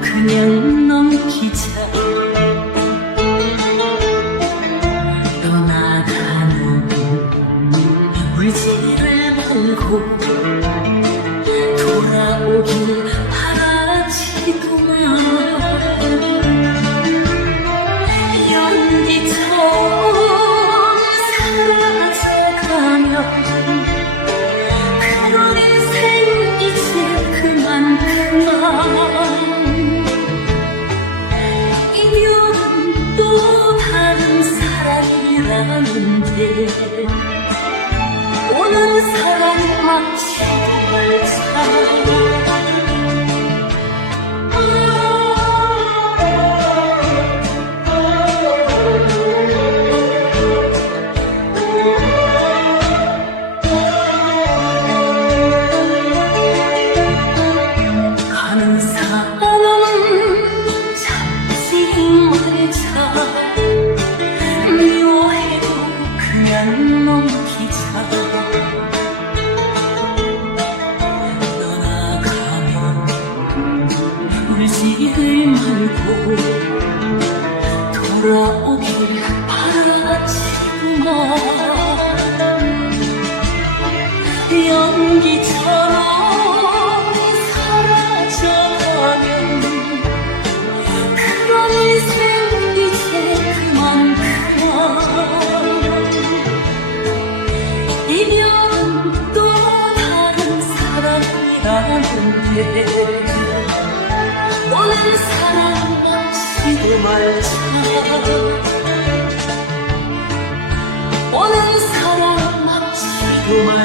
그냥 넘기자. 떠나가는 울지를 말고 돌아오길 오는 사랑 막지도 말 울지를 말고 돌아오길 바라지마 연기처럼 사라져가면 그런 인생 이제 그만 이별은 또 다른 사랑이라는데 오늘 사랑 넘치고 말자 오늘 사랑 넘치고 말자